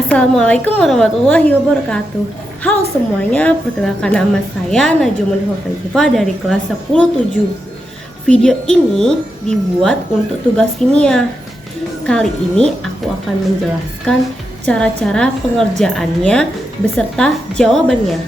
Assalamualaikum warahmatullahi wabarakatuh. Halo semuanya, perkenalkan nama saya Najumul Hofaizifah dari kelas 10-7. Video ini dibuat untuk tugas kimia. Kali ini aku akan menjelaskan cara-cara pengerjaannya beserta jawabannya.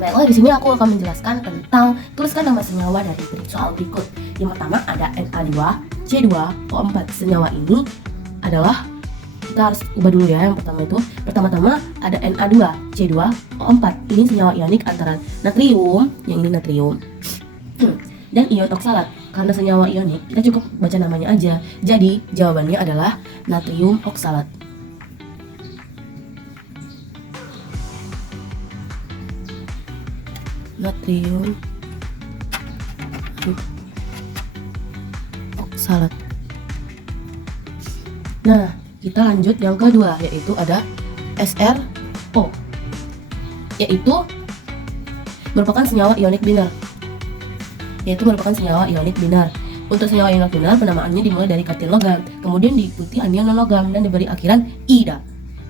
Baiklah, di sini aku akan menjelaskan tentang tuliskan nama senyawa dari soal berikut. Yang pertama ada Na2C2O4. Senyawa ini adalah, kita harus ubah dulu ya. Yang pertama itu, pertama-tama ada Na2C2O4. Ini senyawa ionik antara natrium, yang ini natrium, dan ion oksalat. Karena senyawa ionik, kita cukup baca namanya aja. Jadi jawabannya adalah natrium oksalat. Natrium oksalat. Nah, kita lanjut yang kedua, yaitu ada SRO, yaitu merupakan senyawa ionik binar. Untuk senyawa ionik binar, penamaannya dimulai dari kation logam, kemudian diikuti anion non logam, dan diberi akhiran ida.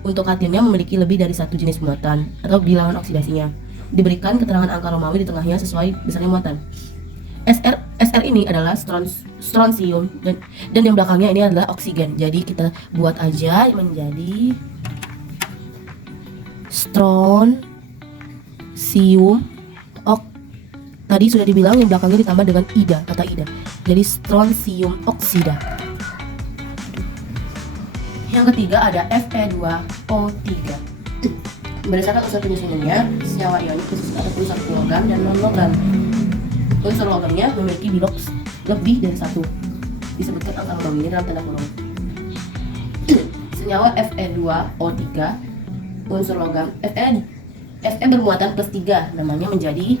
Untuk kationnya memiliki lebih dari satu jenis muatan atau bilangan oksidasinya. Diberikan keterangan angka Romawi di tengahnya sesuai besarnya muatan. SR ini adalah strontium dan yang belakangnya ini adalah oksigen. Jadi kita buat aja menjadi strontium tadi sudah dibilang yang belakangnya ditambah dengan ida, kata ida. Jadi strontium oksida. Yang ketiga ada Fe2O3. Berdasarkan unsur penyusunannya, senyawa ionik khusus atau unsur logam dan non-logam. Unsur logamnya memiliki bilox lebih dari satu. Disebutkan angka Romawinya dalam tanda kurung. Senyawa Fe2O3, unsur logam Fe bermuatan plus 3, namanya menjadi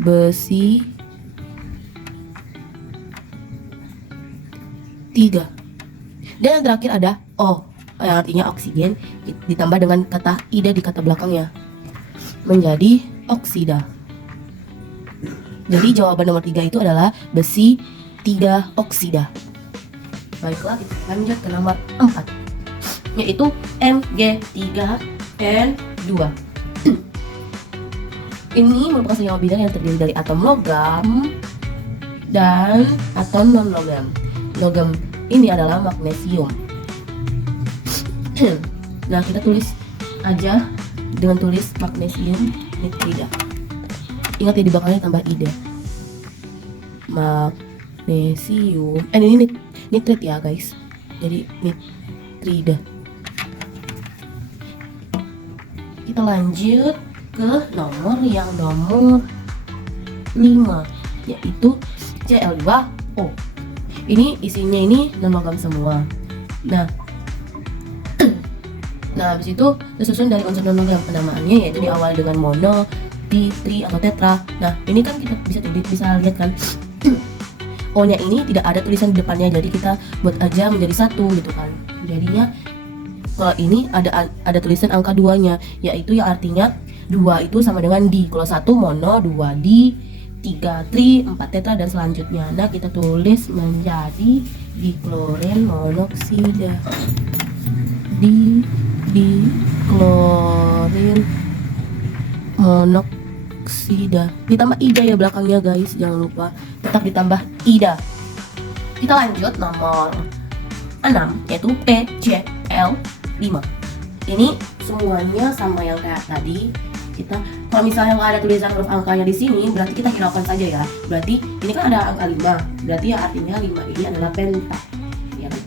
besi 3. Dan yang terakhir ada O, yang artinya oksigen, ditambah dengan kata ida di kata belakangnya, menjadi oksida. Jadi jawaban nomor 3 itu adalah besi 3 oksida. Baiklah, kita lanjut ke nomor 4, yaitu Mg3N2. Ini merupakan senyawa binar yang terdiri dari atom logam dan atom non logam. Logam ini adalah magnesium. Nah, kita tulis aja dengan tulis magnesium nitrida. Ingat ya, di belakangnya tambah ida. Magnesium. Ini nitrit ya guys. Jadi nitrida. Kita lanjut ke nomor 5, yaitu Cl2O. Ini isinya ini non logam semua. Nah, habis itu tersusun dari unsur non logam. Penamaannya yaitu diawali dengan mono, di, tri atau tetra. Nah, ini kan kita bisa lihat kan. O-nya ini tidak ada tulisan di depannya, jadi kita buat aja menjadi satu gitu kan. Jadinya kalau ini ada tulisan angka 2-nya, yaitu yang artinya 2 itu sama dengan di. Kalau 1 mono, 2 di, 3 tri, 4 tetra, dan selanjutnya. Nah, kita tulis menjadi diklorin monoksida. Diklorin monoksida. Ditambah ida ya belakangnya guys, jangan lupa tetap ditambah ida. Kita lanjut nomor 6, yaitu PCl5. Ini semuanya sama yang kayak tadi. Kita kalau misalnya nggak ada tulisan huruf angkanya di sini, berarti kita hiraukan saja ya. Berarti ini kan ada angka 5, berarti ya artinya 5 ini adalah penta, ya kan?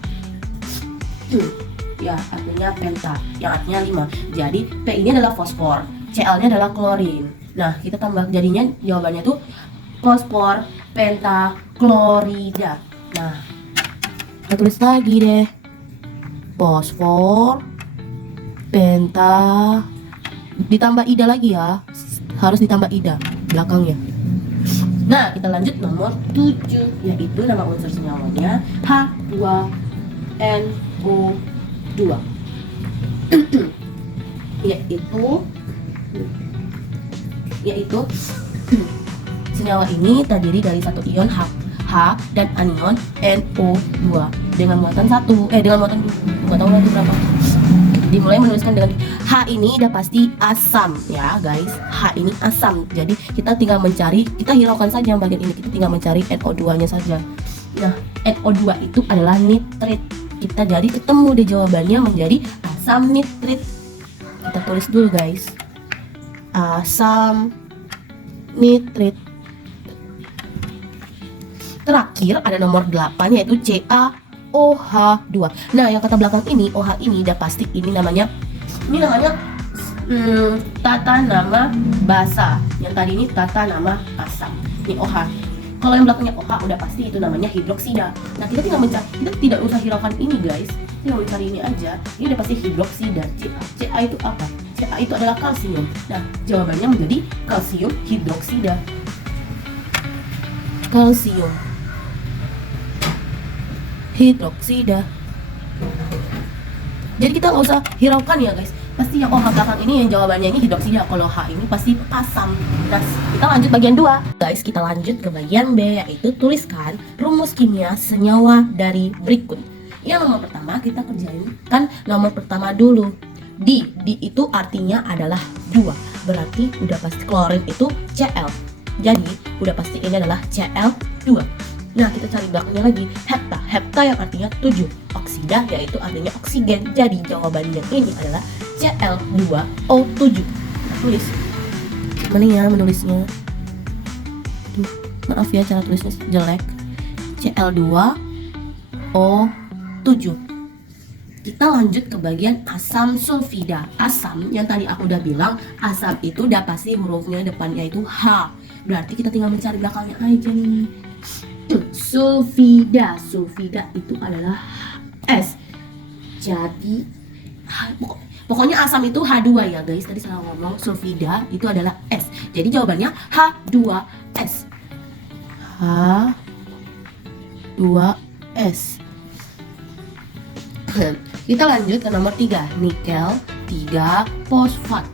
Ya, artinya penta, yang artinya 5. Jadi P ini adalah fosfor, Cl-nya adalah klorin. Nah, kita tambah, jadinya jawabannya tuh fosfor pentaklorida. Nah, kita tulis lagi deh, fosfor penta, ditambah ida lagi ya, harus ditambah ida belakangnya. Nah, kita lanjut nomor 7, yaitu nama unsur senyawanya H2NO2. yaitu Senyawa ini terdiri dari satu ion H dan anion NO2 dengan muatan nggak tahu lagi berapa. Dimulai menuliskan dengan H ini udah pasti asam ya guys. H ini asam. Jadi kita tinggal mencari, kita hiraukan saja bagian ini. Kita tinggal mencari NO2-nya saja. Nah, NO2 itu adalah nitrit. Kita jadi ketemu deh jawabannya menjadi asam nitrit. Kita tulis dulu guys. Asam nitrit. Terakhir ada nomor 8 yaitu CaOH2. Nah, yang kata belakang ini OH ini udah pasti ini namanya tata nama basa. Yang tadi ini tata nama asam. Ini OH. Kalau yang belakangnya OH udah pasti itu namanya hidroksida. Nah, kita tinggal mencari, kita tidak usah hiraukan ini guys. Tinggal mencari ini aja. Ini udah pasti hidroksida. Ca itu apa? Ca itu adalah kalsium. Nah, jawabannya menjadi kalsium hidroksida. Kalsium hidroksida. Jadi kita nggak usah hiraukan ya guys. Pasti yang OH belakang ini yang jawabannya ini hidroksida. Kalau H ini pasti asam. Nah, kita lanjut bagian 2. Guys, kita lanjut ke bagian B, yaitu tuliskan rumus kimia senyawa dari berikut. Yang nomor pertama kita kerjain kan nomor pertama dulu. D itu artinya adalah 2. Berarti udah pasti klorin itu Cl. Jadi udah pasti ini adalah Cl2. Nah, kita cari belakangnya lagi. Hepta yang artinya 7. Oksida yaitu artinya oksigen. Jadi jawabannya ini adalah Cl2O7. Kita tulis. Mana ya menulisnya? Maaf ya cara tulisnya jelek. Cl2O7. Kita lanjut ke bagian asam sulfida. Asam yang tadi aku udah bilang, asam itu udah pasti hurufnya depannya itu H. Berarti kita tinggal mencari belakangnya aja nih. Sulfida itu adalah S. Jadi pokoknya asam itu H2 ya guys. Tadi salah ngomong. Sulfida itu adalah S. Jadi jawabannya H2S. H2S. Kita lanjut ke nomor 3, nikel 3 fosfat.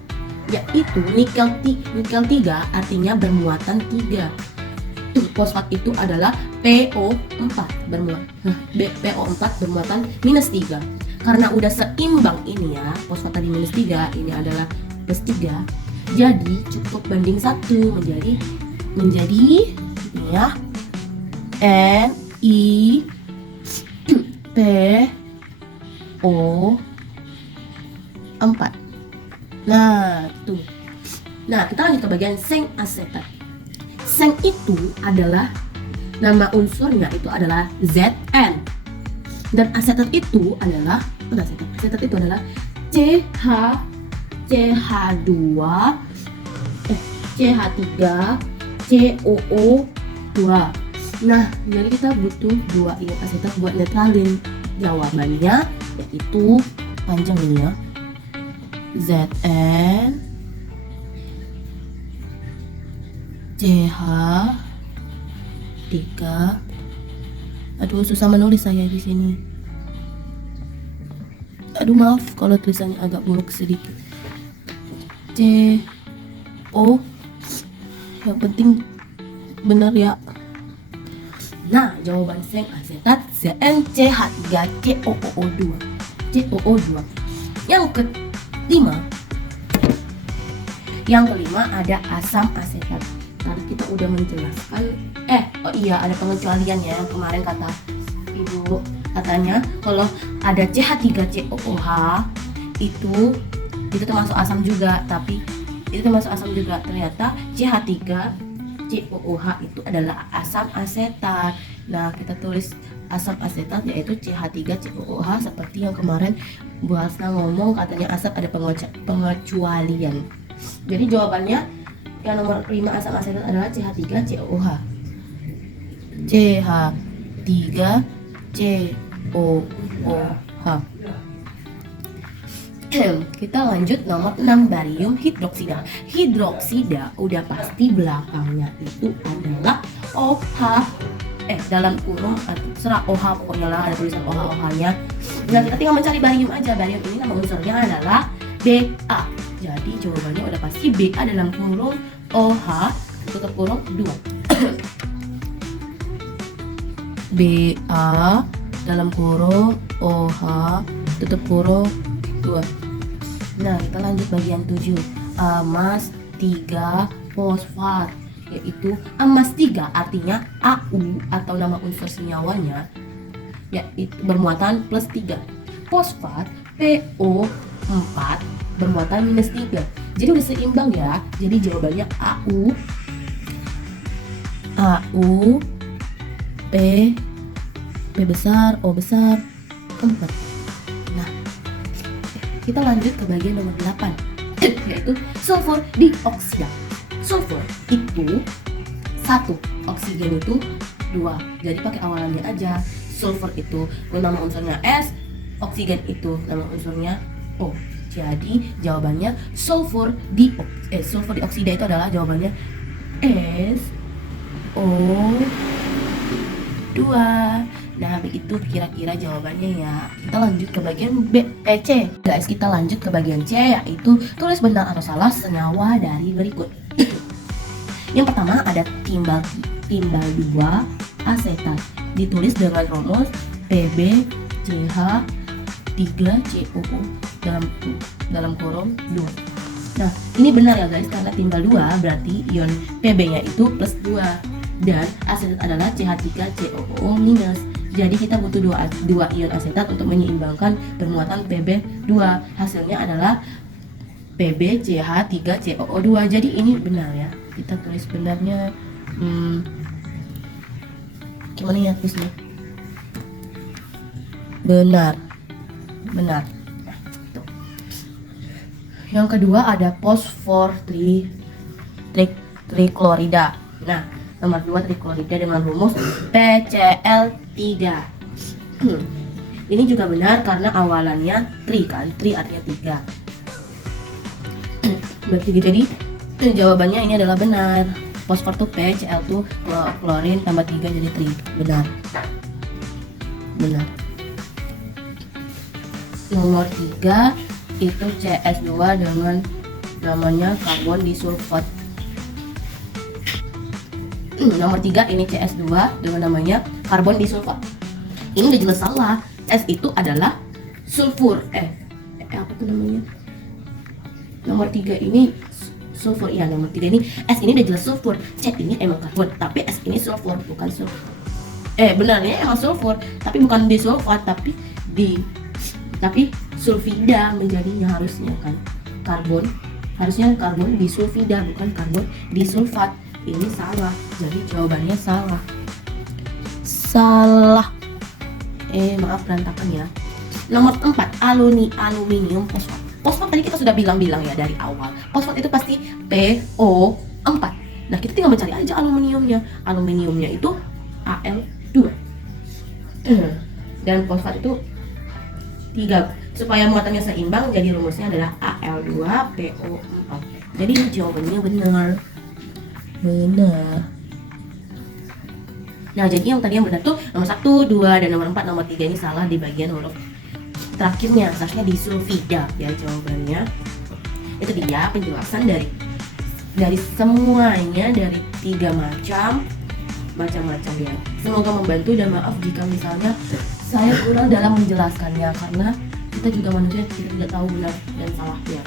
Yaitu nikel 3 artinya bermuatan 3. Fosfat itu adalah PO4 bermuatan -3. Karena udah seimbang ini ya, fosfat tadi -3, ini adalah +3. Jadi cukup banding 1 menjadi ini ya. NiPO4. Nah, tuh. Nah, kita lanjut ke bagian seng asetat. Seng itu adalah nama unsurnya itu adalah Zn. Dan asetat itu adalah CH3COO2. Nah, jadi kita butuh 2 ion asetat buat netralin. Jawabannya yaitu panjang ini ya. Zn CH3. Aduh, susah menulis saya di sini. Aduh, maaf kalau tulisannya agak buruk sedikit. CO. Yang penting benar ya. Nah, jawaban seng asetat ZnCH3COO2. Yang kelima ada asam asetat. Tadi kita udah menjelaskan. Ada pengecualian ya. Kemarin kata ibu, katanya kalau ada CH3COOH itu termasuk asam juga. Tapi itu termasuk asam juga. Ternyata CH3COOH itu adalah asam asetat. Nah, kita tulis asam asetat yaitu CH3COOH seperti yang kemarin Bu Hasna ngomong, katanya asam ada pengecualian. Jadi jawabannya yang nomor 5 asam asetat adalah CH3COOH. CH3COOH. Kita lanjut nomor 6, barium hidroksida. Hidroksida udah pasti belakangnya itu adalah OH. Dalam kurung serah OH, pokoknya lah ada tulisan OH-nya. Nah, kita tinggal mencari barium aja. Barium ini nama unsurnya adalah Ba. Jadi jawabannya udah pasti Ba dalam kurung OH tutup kurung 2. BA dalam kurung OH tutup kurung 2. Nah, kita lanjut bagian 7. Amas 3 fosfat, yaitu amas 3 artinya AU atau nama unsur senyawanya yaitu bermuatan plus 3. Fosfat PO4 bermuatan minus 3. Jadi udah seimbang ya. Jadi jawabannya AU P besar O besar 4. Nah, kita lanjut ke bagian nomor 8 yaitu sulfur dioksida. Sulfur itu 1, oksigen itu 2. Jadi pakai awalannya aja. Sulfur itu nama unsurnya S, oksigen itu nama unsurnya O. Jadi jawabannya sulfur dioksida itu adalah jawabannya SO2. Nah, begitu kira-kira jawabannya ya. Kita lanjut ke bagian C. Guys, kita lanjut ke bagian C, yaitu tulis benar atau salah senyawa dari berikut. Yang pertama ada timbal 2 asetat. Ditulis dengan rumus PbCH3COO dalam kurung 2. Nah, ini benar ya guys, karena timbal 2 berarti ion Pb-nya itu plus 2 dan asetat adalah CH3COO minus. Jadi kita butuh 2 ion asetat untuk menyeimbangkan bermuatan Pb2. Hasilnya adalah PbCH3COO2. Jadi ini benar ya. Kita tulis benarnya gimana ya tulisnya? Benar. Nah, itu. Yang kedua ada fosfor triklorida. Nah, nomor 2 triklorida dengan rumus PCl3. Ini juga benar karena awalannya tri kan, tri artinya 3. Berarti jadi jawabannya ini adalah benar. Fosfor tuh P, Cl tuh klorin tambah 3 jadi tri. Benar. Nomor 3 itu CS2 dengan namanya karbon disulfat. Nomor 3 ini CS2 dengan namanya karbon disulfat. Ini udah jelas salah. S itu adalah sulfur. Apa tuh namanya? Nomor 3 ini sulfur. Iya, nomor 3 ini S ini udah jelas sulfur. C ini emang karbon, tapi S ini sulfur, bukan sulfur. Benarnya emang sulfur, tapi bukan disulfat, tapi sulfida menjadinya harusnya kan. Harusnya karbon disulfida, bukan karbon disulfat. Ini salah, jadi jawabannya salah. Maaf berantakan ya. Nomor 4 aluminium fosfat. Fosfat tadi kita sudah bilang ya dari awal. Fosfat itu pasti PO4. Nah, kita tinggal mencari aja aluminiumnya. Aluminiumnya itu Al2. Dan fosfat itu 3. Supaya muatannya seimbang, jadi rumusnya adalah Al2PO4. Jadi jawabannya benar. Nah, jadi yang tadi yang benar tuh nomor 1, 2, dan nomor 4, nomor 3 ini salah di bagian huruf terakhirnya. Seharusnya disulfida ya jawabannya. Itu dia penjelasan dari semuanya, dari 3 macam ya. Semoga membantu dan maaf jika misalnya saya kurang dalam menjelaskannya, karena kita juga manusia, kita tidak tahu benar dan salahnya.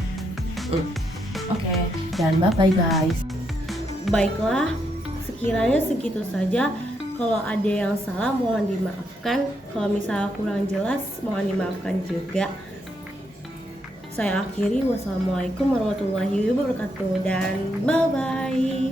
Oke, dan bye guys. Baiklah, sekiranya segitu saja. Kalau ada yang salah mohon dimaafkan. Kalau misalnya kurang jelas mohon dimaafkan juga. Saya akhiri, wassalamualaikum warahmatullahi wabarakatuh dan bye bye.